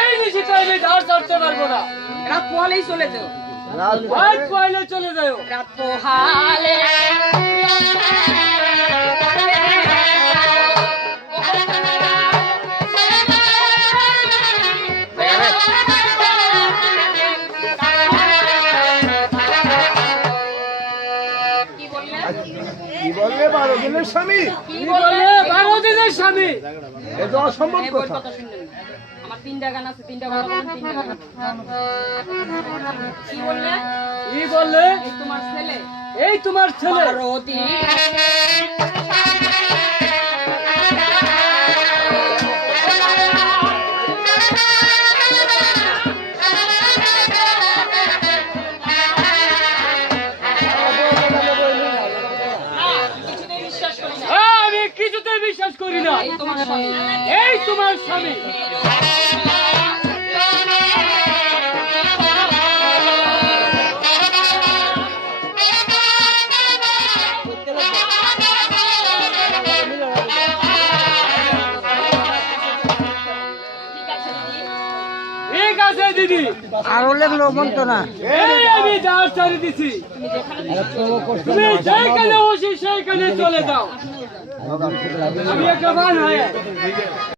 এই নিশিতে আমি ধার ছাড়তে পারবো না। রাত পোহালেই চলে যাও। রাত পয়লে চলে যাও। রাত পোহালে কি বললে 12 দিনের স্বামী? কি বলে 12 দিনের স্বামী? এ তো অসম্ভব ওই কথা। কথা শুনলেন না। আমার 3টা গান আছে, 3টা কথা বলেন, 3টা গান। কি বললে? কি বললে? এই তোমার ছেলে এই তোমার ছেলে 12 দিন আমি কিছুতেই বিশ্বাস করি না। এই তোমার স্বামী এই তোমার স্বামী ঠিক আছে দিদি, আরো লেখলো বলতো না। এই আমি ধার ছাড়ি দিছি, তুমি যেখানে বসি সেইখানে চলে যাও। আমি একটা মান হয়ে